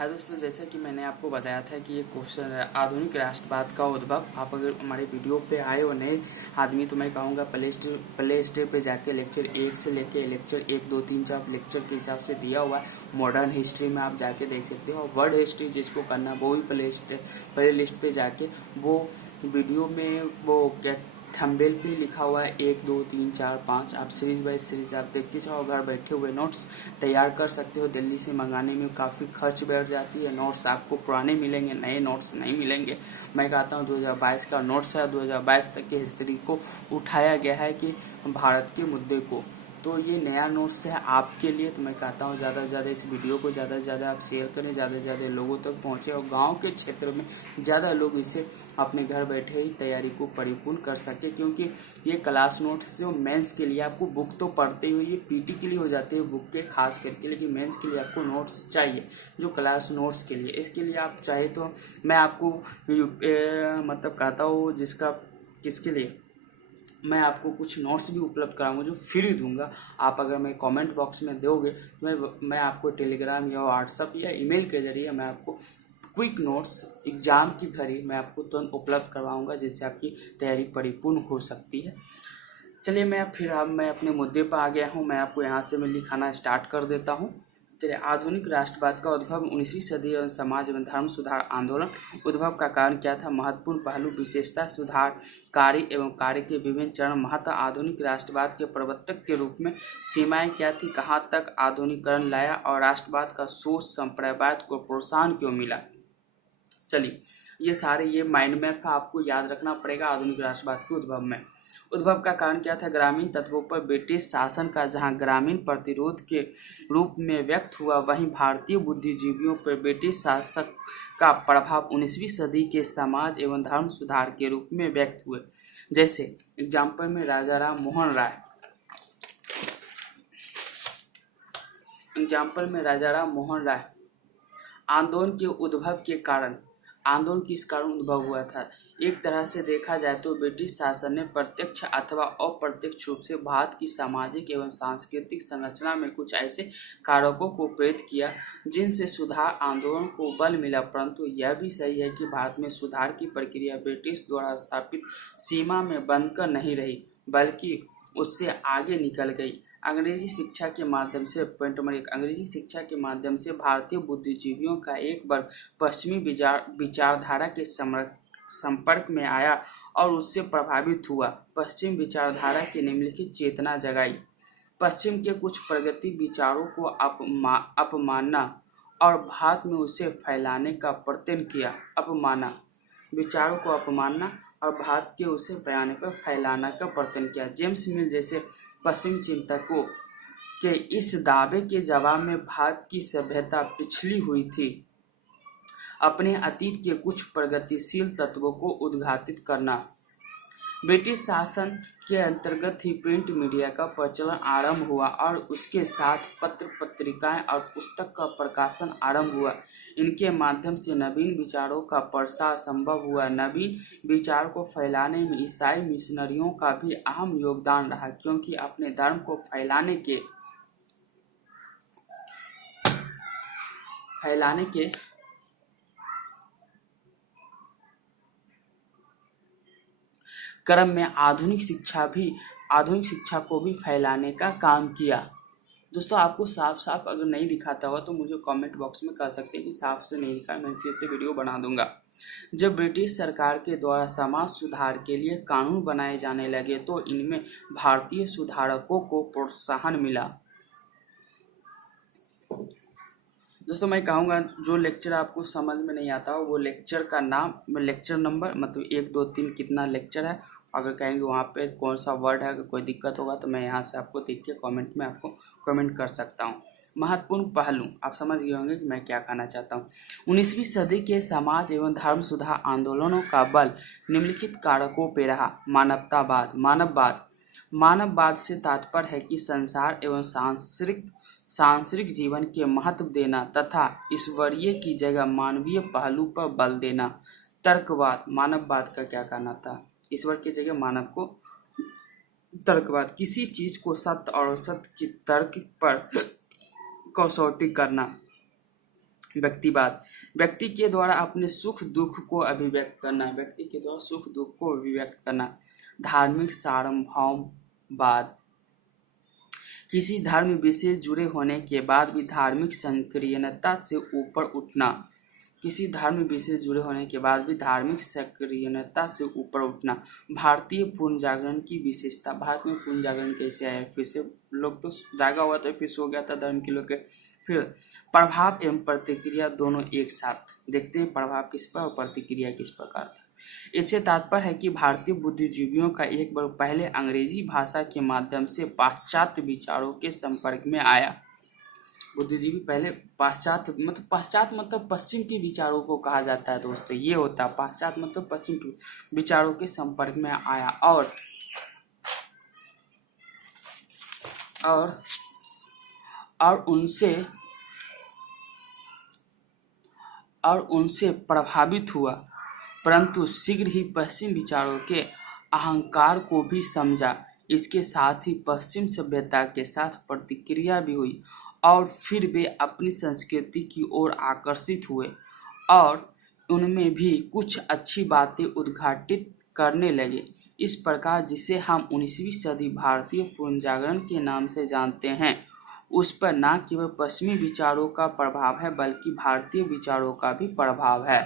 हाँ दोस्तों, जैसा कि मैंने आपको बताया था कि ये क्वेश्चन है आधुनिक राष्ट्रवाद का उद्भव। आप अगर हमारे वीडियो पे आए हो नए आदमी तो मैं कहूँगा प्ले स्टोर पे जाके लेक्चर 1 से लेके लेक्चर 1, 2, 3, 4 लेक्चर के हिसाब से दिया हुआ है। मॉडर्न हिस्ट्री में आप जाके देख सकते हो। वर्ल्ड हिस्ट्री जिसको करना वो भी प्ले लिस्ट पे जाके वो वीडियो में वो क्या थंबनेल पे लिखा हुआ है 1, 2, 3, 4, 5। आप सीरीज बाय सीरीज आप देखते जाओ। घर बैठे हुए नोट्स तैयार कर सकते हो। दिल्ली से मंगाने में काफ़ी खर्च बैठ जाती है। नोट्स आपको पुराने मिलेंगे, नए नोट्स नहीं मिलेंगे। मैं कहता हूँ 2022 का नोट्स है। 2022 तक की हिस्ट्री को उठाया गया है कि भारत के मुद्दे को। तो ये नया नोट्स है आपके लिए। तो मैं कहता हूँ ज़्यादा से ज़्यादा इस वीडियो को ज़्यादा से ज़्यादा आप शेयर करें, ज़्यादा से ज़्यादा लोगों तक पहुँचे और गांव के क्षेत्र में ज़्यादा लोग इसे अपने घर बैठे ही तैयारी को परिपूर्ण कर सके। क्योंकि ये क्लास नोट्स जो मेंस के लिए आपको बुक तो पढ़ते हुए ये पीटी के लिए हो जाते हैं बुक के खास करके, लेकिन मेंस के लिए आपको नोट्स चाहिए जो क्लास नोट्स के लिए। इसके लिए आप चाहे तो मैं आपको मतलब कहता हूँ जिसका किसके लिए मैं आपको कुछ नोट्स भी उपलब्ध कराऊंगा जो फ्री दूंगा। आप अगर मैं कमेंट बॉक्स में दोगे तो मैं आपको टेलीग्राम या व्हाट्सअप या ईमेल के जरिए मैं आपको क्विक नोट्स एग्जाम की घड़ी मैं आपको तुरंत उपलब्ध करवाऊंगा, जिससे आपकी तैयारी परिपूर्ण हो सकती है। चलिए मैं अपने मुद्दे पर आ गया हूँ। मैं आपको यहाँ से मैं लिखाना स्टार्ट कर देता हूँ। चलिए, आधुनिक राष्ट्रवाद का उद्भव 19वीं सदी एवं समाज एवं धर्म सुधार आंदोलन। उद्भव का कारण क्या था? महत्वपूर्ण पहलू, विशेषता, सुधार कार्य एवं कार्य के विभिन्न चरण। महत्व, आधुनिक राष्ट्रवाद के प्रवर्तक के रूप में सीमाएं क्या थी? कहाँ तक आधुनिकरण लाया और राष्ट्रवाद का सोच संप्रदायवाद को प्रोत्साहन क्यों मिला? चलिए, ये सारे ये माइंड मैप आपको याद रखना पड़ेगा। आधुनिक राष्ट्रवाद के उद्भव का कारण क्या था? ग्रामीण तत्वों पर ब्रिटिश शासन का जहां ग्रामीण प्रतिरोध के रूप में व्यक्त हुआ, वहीं भारतीय बुद्धिजीवियों पर ब्रिटिश शासक का प्रभाव 19वीं सदी के समाज एवं धर्म सुधार के रूप में व्यक्त हुए। जैसे एग्जाम्पल में राजा राम मोहन राय आंदोलन के उद्भव के कारण। आंदोलन किस कारण उद्भव हुआ था? एक तरह से देखा जाए तो ब्रिटिश शासन ने प्रत्यक्ष अथवा अप्रत्यक्ष रूप से भारत की सामाजिक एवं सांस्कृतिक संरचना में कुछ ऐसे कारकों को प्रेरित किया जिनसे सुधार आंदोलन को बल मिला। परंतु यह भी सही है कि भारत में सुधार की प्रक्रिया ब्रिटिश द्वारा स्थापित सीमा में बंद कर नहीं रही, बल्कि उससे आगे निकल गई। अंग्रेजी शिक्षा के माध्यम से अंग्रेजी शिक्षा के माध्यम से भारतीय बुद्धिजीवियों का एक वर्ग पश्चिमी विचारधारा के संपर्क में आया और उससे प्रभावित हुआ। पश्चिम विचारधारा की निम्नलिखित चेतना जगाई। पश्चिम के कुछ प्रगति विचारों को अपमानना और भारत में उसे फैलाने का प्रयत्न किया। विचारों को अपमानना और भारत के उसे बयान पर फैलाना का प्रयत्न किया। जेम्स मिल जैसे पश्चिमी चिंतकों के इस दावे के जवाब में भारत की सभ्यता पिछड़ी हुई थी। अपने अतीत के कुछ प्रगतिशील तत्वों को उद्घाटित करना। ब्रिटिश शासन के अंतर्गत ही प्रिंट मीडिया का प्रचलन आरंभ हुआ और उसके साथ पत्र पत्रिकाएं और पुस्तक का प्रकाशन आरंभ हुआ। इनके माध्यम से नवीन विचारों का प्रसार संभव हुआ। नवीन विचार को फैलाने में ईसाई मिशनरियों का भी अहम योगदान रहा, क्योंकि अपने धर्म को फैलाने के क्रम में आधुनिक शिक्षा को भी फैलाने का काम किया। दोस्तों, आपको साफ अगर नहीं दिखाता हुआ तो मुझे कमेंट बॉक्स में कर सकते हैं कि साफ से नहीं दिखा, मैं फिर से वीडियो बना दूंगा। जब ब्रिटिश सरकार के द्वारा समाज सुधार के लिए कानून बनाए जाने लगे तो इनमें भारतीय सुधारकों को प्रोत्साहन मिला। दोस्तों, मैं कहूँगा जो लेक्चर आपको समझ में नहीं आता हो वो लेक्चर का नाम, लेक्चर नंबर मतलब 1, 2, 3 कितना लेक्चर है, अगर कहेंगे वहाँ पे कौन सा वर्ड है, अगर कोई दिक्कत होगा तो मैं यहाँ से आपको देख के कमेंट में आपको कमेंट कर सकता हूँ। महत्वपूर्ण पहलू आप समझ गए होंगे कि मैं क्या कहना चाहता हूँ। 19वीं सदी के समाज एवं धर्म सुधार आंदोलनों का बल निम्नलिखित कारकों पर रहा। मानववाद से तात्पर्य है कि संसार एवं सांसारिक जीवन के महत्व देना तथा ईश्वरीय की जगह मानवीय पहलू पर बल देना। तर्कवाद, मानववाद का क्या कहना था? ईश्वर की जगह मानव को तर्कवाद, किसी चीज को सत्य और असत्य की तर्क पर कसौटी करना। व्यक्तिवाद, व्यक्ति के द्वारा अपने सुख दुख को अभिव्यक्त करना, व्यक्ति के द्वारा सुख दुख को अभिव्यक्त करना। धार्मिक सार्वभौमवाद, किसी धर्म विशेष जुड़े होने के बाद भी धार्मिक संकीर्णता से ऊपर उठना, किसी धर्म विशेष जुड़े होने के बाद भी धार्मिक संकीर्णता से ऊपर उठना। भारतीय पुनर्जागरण की विशेषता, भारत में पुनर्जागरण कैसे आया, फिर से लोग तो जागा हुआ था फिर सो गया था धर्म के लोग के। फिर प्रभाव एवं प्रतिक्रिया दोनों एक साथ देखते हैं, प्रभाव किस पर और प्रतिक्रिया किस प्रकार था। इससे तात्पर्य है कि भारतीय बुद्धिजीवियों का एक बार पहले अंग्रेजी भाषा के माध्यम से पाश्चात्य विचारों के संपर्क में आया। बुद्धिजीवी पहले पाश्चात्य मतलब पश्चिम के विचारों को कहा जाता है दोस्तों, ये होता है पाश्चात्य मतलब पश्चिम के विचारों के संपर्क में आया और उनसे प्रभावित हुआ, परंतु शीघ्र ही पश्चिम विचारों के अहंकार को भी समझा। इसके साथ ही पश्चिम सभ्यता के साथ प्रतिक्रिया भी हुई और फिर वे अपनी संस्कृति की ओर आकर्षित हुए और उनमें भी कुछ अच्छी बातें उद्घाटित करने लगे। इस प्रकार जिसे हम 19वीं सदी भारतीय पुनर्जागरण के नाम से जानते हैं, उस पर न केवल पश्चिमी विचारों का प्रभाव है बल्कि भारतीय विचारों का भी प्रभाव है।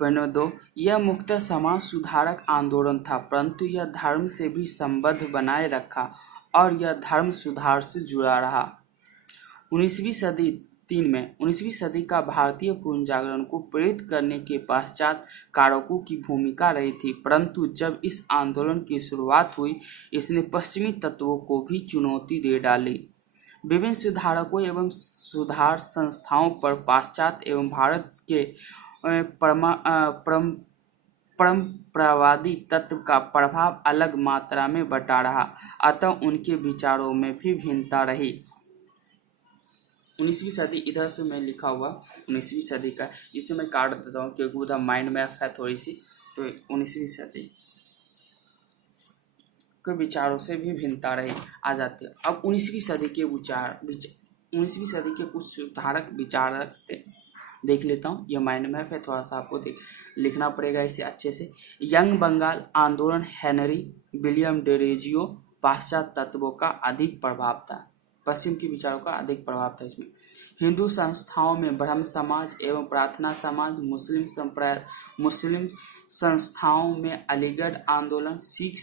पॉइंट 2, यह मुख्यतः समाज सुधारक आंदोलन था, परंतु यह धर्म से भी संबंध बनाए रखा और यह धर्म सुधार से जुड़ा रहा। 19वीं सदी का भारतीय पुनर्जागरण को प्रेरित करने के पश्चात कारकों की भूमिका रही थी, परंतु जब इस आंदोलन की शुरुआत हुई, इसने पश्चिमी तत्वों को भी चुनौती दे डाली। विभिन्न सुधारकों एवं सुधार संस्थाओं पर पाश्चात्य एवं भारत के परंपरावादी तत्व का प्रभाव अलग मात्रा में बटा रहा, अतः उनके विचारों में भी भिन्नता रही। 19वीं सदी इधर से मैं लिखा हुआ 19वीं सदी का, इसे मैं काट देता हूँ क्योंकि उधर माइंड मैप है थोड़ी सी, तो 19वीं सदी के विचारों से भी भिन्नता रही आ जाती है। अब 19वीं सदी के 19वीं सदी के कुछ सुधारक विचारक देख लेता हूँ। यह माइंड मैप है, थोड़ा सा आपको लिखना पड़ेगा इसे अच्छे से। यंग बंगाल आंदोलन, हेनरी विलियम डेरेजियो, पाश्चात्य तत्वों का अधिक प्रभाव था, पश्चिम के विचारों का अधिक प्रभाव था इसमें। हिंदू संस्थाओं में ब्रह्म समाज एवं प्रार्थना समाज, मुस्लिम संस्थाओं में अलीगढ़ आंदोलन, सिख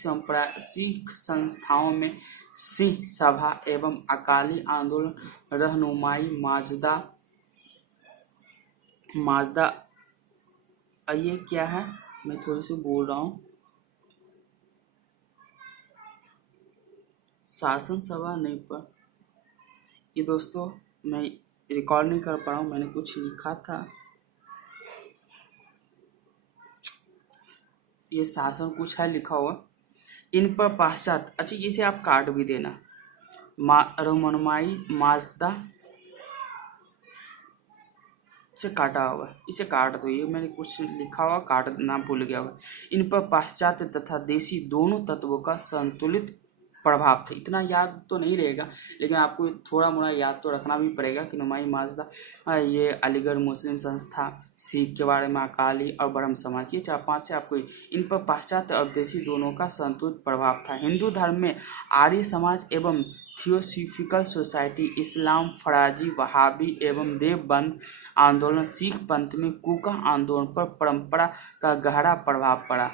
संस्थाओं में सिंह सभा एवं अकाली आंदोलन, रहनुमाई माजदा ये क्या है, मैं थोड़ी सी बोल रहा हूँ, शासन सभा नहीं पर ये दोस्तों मैं रिकॉर्ड नहीं कर पा रहा हूँ, मैंने कुछ लिखा था, ये शासन कुछ है लिखा हुआ, इन पर पाश्चात्य, अच्छा इसे आप काट भी देना, रहनुमाई माजदा से काटा हुआ, इसे काट दो, ये मैंने कुछ लिखा हुआ काटना भूल गया हुआ। इन पर पाश्चात्य तथा देशी दोनों तत्वों का संतुलित प्रभाव था। इतना याद तो नहीं रहेगा लेकिन आपको थोड़ा मोड़ा याद तो रखना भी पड़ेगा कि नुमाई माजदा, ये अलीगढ़ मुस्लिम संस्था, सिख के बारे में अकाली और ब्रह्म समाज, ये 4-5 है आपको। इन पर पाश्चात्य और देशी दोनों का संतुलित प्रभाव था। हिंदू धर्म में आर्य समाज एवं थियोसॉफिकल सोसाइटी, इस्लाम, फराजी, वहाबी एवं देवबंद आंदोलन, सिख पंथ में कुका आंदोलन पर परंपरा का गहरा प्रभाव पड़ा।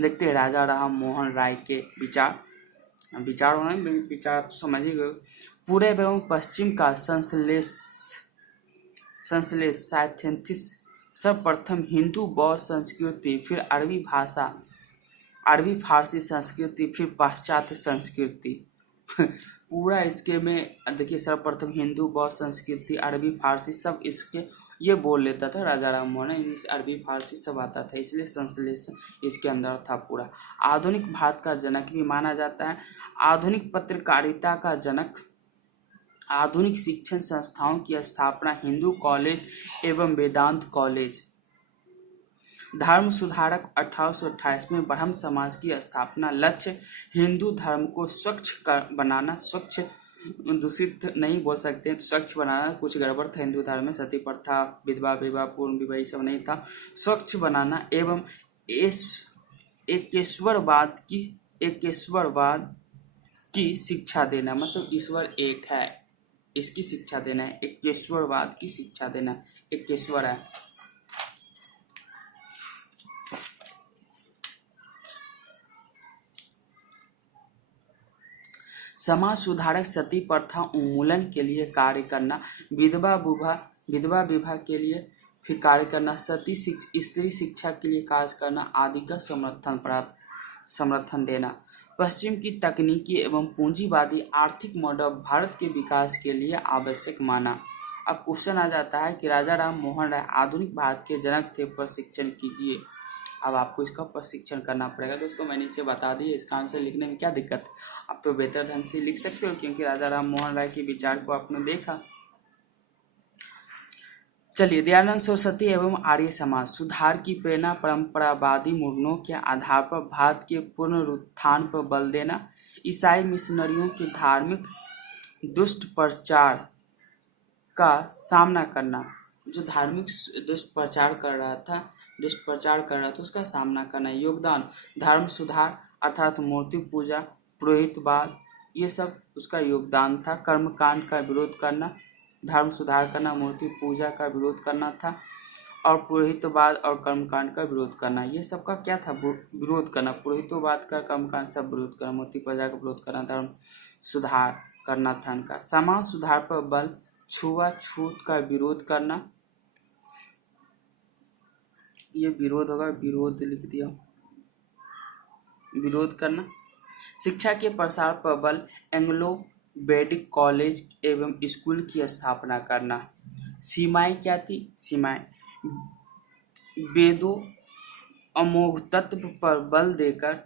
देखते हैं राजा राम मोहन राय के विचार होना, विचार समझ ही गए। पूर्व एवं पश्चिम का संश्लेष साइंथिस, सर्वप्रथम हिंदू बौद्ध संस्कृति, फिर अरबी फारसी संस्कृति, फिर पाश्चात्य संस्कृति पूरा इसके में देखिए, सर्वप्रथम हिंदू बौद्ध संस्कृति, अरबी फारसी सब इसके ये बोल लेता था राजा राम मोहन, इंग्लिश अरबी फारसी सब आता था, इसलिए संश्लेषण इसके अंदर था पूरा। आधुनिक भारत का जनक भी माना जाता है, आधुनिक पत्रकारिता का जनक, आधुनिक शिक्षण संस्थाओं की स्थापना, हिंदू कॉलेज एवं वेदांत कॉलेज। धर्म सुधारक 1828 में ब्रह्म समाज की स्थापना, लक्ष्य हिंदू धर्म को स्वच्छ बनाना, स्वच्छ दूषित नहीं बोल सकते, स्वच्छ बनाना। कुछ गड़बड़ था हिंदू धर्म में, सती प्रथा, विधवा विवाह, पूर्ण विवाह, ये सब नहीं था। स्वच्छ बनाना एवं इस एकेश्वरवाद की शिक्षा देना, मतलब ईश्वर एक है इसकी शिक्षा देना है। एकेश्वरवाद की शिक्षा देना, एकेश्वर है। समाज सुधारक, सती प्रथा उन्मूलन के लिए कार्य करना, विधवा विवाह के लिए फिर कार्य करना, स्त्री शिक्षा के लिए कार्य करना आदि का समर्थन देना। पश्चिम की तकनीकी एवं पूंजीवादी आर्थिक मॉडल भारत के विकास के लिए आवश्यक माना। अब क्वेश्चन आ जाता है कि राजा राम मोहन राय आधुनिक भारत के जनक थे, प्रशिक्षण कीजिए। अब आपको इसका प्रशिक्षण करना पड़ेगा। दोस्तों मैंने इसे बता दिया, इसका आंसर लिखने में क्या दिक्कत, आप तो बेहतर ढंग से लिख सकते हो क्योंकि राजा राम मोहन राय के विचार को आपने देखा। चलिए, दयानंद सरस्वती एवं आर्य समाज सुधार की प्रेरणा, परंपरावादी मूल्यों के आधार पर भारत के पुनरुत्थान पर बल देना, ईसाई मिशनरियों के धार्मिक दुष्प्रचार का सामना करना। जो धार्मिक दुष्प्रचार कर रहा था उसका सामना करना। योगदान, धर्म सुधार अर्थात मूर्ति पूजा, पुरोहितवाद, ये सब उसका योगदान था। कर्मकांड का विरोध करना, धर्म सुधार करना, मूर्ति पूजा का विरोध करना था और पुरोहितवाद और कर्मकांड का विरोध करना। ये सब का क्या था, विरोध करना। पुरोहितवाद का, कर्मकांड सब विरोध करना, मूर्ति पूजा का विरोध करना, धर्म सुधार करना था इनका। समाज सुधार पर बल, छुआछूत का विरोध करना, ये विरोध होगा, विरोध लिख दिया, विरोध करना। शिक्षा के प्रसार पर बल, एंग्लो वैदिक कॉलेज एवं स्कूल की स्थापना करना। सीमाएं क्या थी, सीमाएं वेदों अमोघ तत्व पर बल देकर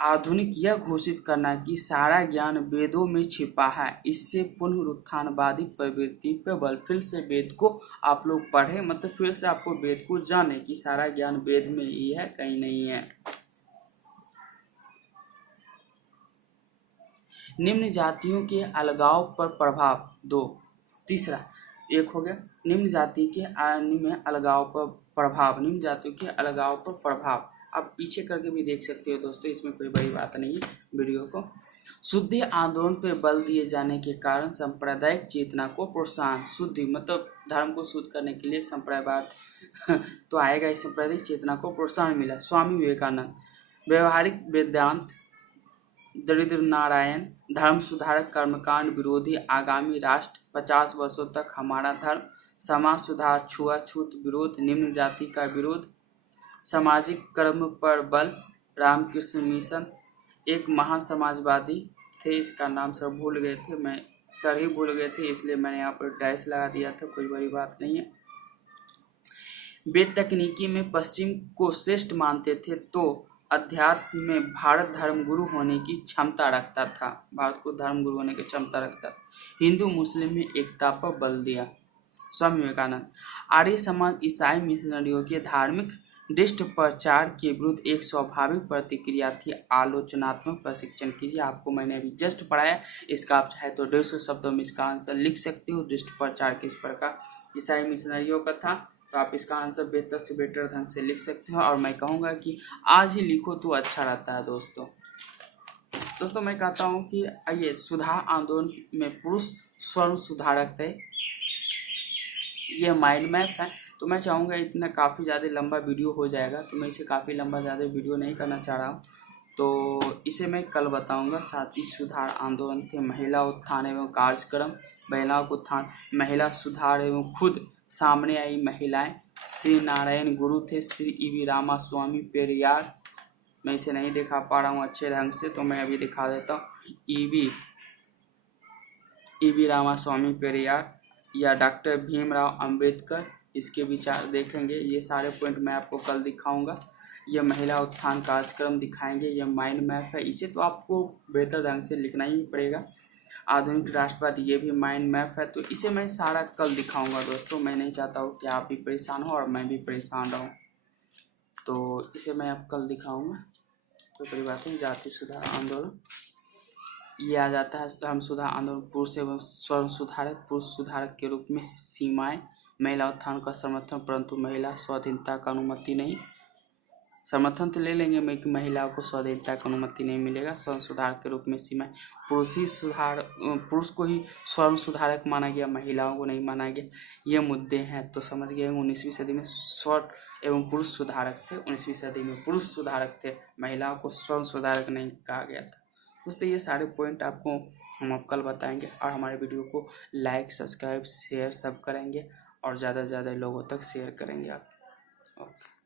आधुनिक यह घोषित करना कि सारा ज्ञान वेदों में छिपा है। इससे पुनरुत्थानवादी प्रवृत्ति पर बल, फिर से वेद को आप लोग पढ़े, मतलब फिर से आपको वेद को जाने कि सारा ज्ञान वेद में ही है, कहीं नहीं है। निम्न जातियों के अलगाव पर प्रभाव, 2। तीसरा, एक हो गया निम्न जाति के अलगाव पर प्रभाव, निम्न जातियों के अलगाव पर प्रभाव। आप पीछे करके भी देख सकते हो दोस्तों, इसमें कोई बड़ी बात नहीं है वीडियो को। शुद्धि आंदोलन पर बल दिए जाने के कारण सांप्रदायिक चेतना को प्रोत्साहन, शुद्धि मतलब धर्म को शुद्ध करने के लिए संप्रदायवाद तो आएगा, इस सांप्रदायिक चेतना को प्रोत्साहन मिला। स्वामी विवेकानंद, व्यवहारिक वेदांत, दरिद्र नारायण, धर्म सुधारक, कर्मकांड विरोधी, आगामी राष्ट्र, 50 वर्षों तक हमारा धर्म, समाज सुधार, छुआछूत विरोध, निम्न जाति का विरोध, सामाजिक कर्म पर बल, रामकृष्ण मिशन, एक महान समाजवादी थे, इसका नाम सब भूल गए थे, मैं सर ही भूल गए थे इसलिए मैंने यहाँ पर डैश लगा दिया था, कोई बड़ी बात नहीं है। वेद तकनीकी में पश्चिम को श्रेष्ठ मानते थे तो अध्यात्म में भारत धर्मगुरु होने की क्षमता रखता था, भारत को धर्मगुरु होने की क्षमता रखता था। हिंदू मुस्लिम में एकता पर बल दिया, स्वामी विवेकानंद। आर्य समाज ईसाई मिशनरियों के धार्मिक दुष्प्रचार के विरुद्ध एक स्वाभाविक प्रतिक्रिया थी। आलोचनात्मक प्रशिक्षण कीजिए, आपको मैंने अभी जस्ट पढ़ाया, इसका आप चाहे तो 150 शब्दों में इसका आंसर लिख सकते हो। दुष्प्रचार किस प्रकार ईसाई मिशनरियों का था, तो आप इसका आंसर बेहतर से बेहतर ढंग से लिख सकते हो और मैं कहूँगा कि आज ही लिखो तो अच्छा रहता है। दोस्तों मैं कहता हूँ कि आइए, सुधार आंदोलन में पुरुष स्वर्ण सुधारक थे, ये माइंड मैप है। तो मैं चाहूँगा, इतना काफ़ी ज़्यादा लंबा वीडियो हो जाएगा तो मैं इसे काफ़ी लंबा ज़्यादा वीडियो नहीं करना चाह रहा हूँ, तो इसे मैं कल बताऊँगा। साथ ही सुधार आंदोलन थे, महिला उत्थान एवं कार्यक्रम, महिलाओं को उत्थान, महिला सुधार एवं खुद सामने आई महिलाएं, श्री नारायण गुरु थे, श्री ईवी रामास्वामी पेरियार, मैं इसे नहीं दिखा पा रहा हूँ अच्छे ढंग से तो मैं अभी दिखा देता हूँ। ईवी रामास्वामी पेरियार या डॉक्टर भीमराव अंबेडकर, इसके विचार देखेंगे। ये सारे पॉइंट मैं आपको कल दिखाऊंगा। ये महिला उत्थान कार्यक्रम दिखाएंगे, ये माइंड मैप है, इसे तो आपको बेहतर ढंग से लिखना ही पड़ेगा। आधुनिक राष्ट्रवाद, ये भी माइंड मैप है, तो इसे मैं सारा कल दिखाऊंगा। दोस्तों मैं नहीं चाहता हूँ कि आप भी परेशान हो और मैं भी परेशान रहूँ, तो इसे मैं अब कल दिखाऊंगा। तो बड़ी बात है, जाति सुधार आंदोलन। ये आ जाता है धर्म सुधार आंदोलन पुरुष एवं स्वर्ण सुधारक पुरुष सुधारक के रूप में सीमाएं, महिला उत्थान का समर्थन परंतु महिला स्वाधीनता का अनुमति नहीं। समर्थन तो ले लेंगे लेकिन महिलाओं को स्वाधीनता की अनुमति नहीं मिलेगा। स्वर्ण सुधारक के रूप में सीमाएं, पुरुष को ही स्वर्ण सुधारक माना गया, महिलाओं को नहीं माना गया। ये मुद्दे हैं तो समझ गए। 19वीं सदी में स्वर्ण एवं पुरुष सुधारक थे, 19वीं सदी में पुरुष सुधारक थे, महिलाओं को स्वर्ण सुधारक नहीं कहा गया था। दोस्तों ये सारे पॉइंट आपको हम कल बताएंगे और हमारे वीडियो को लाइक सब्सक्राइब शेयर सब करेंगे और ज़्यादा से ज़्यादा लोगों तक शेयर करेंगे आप।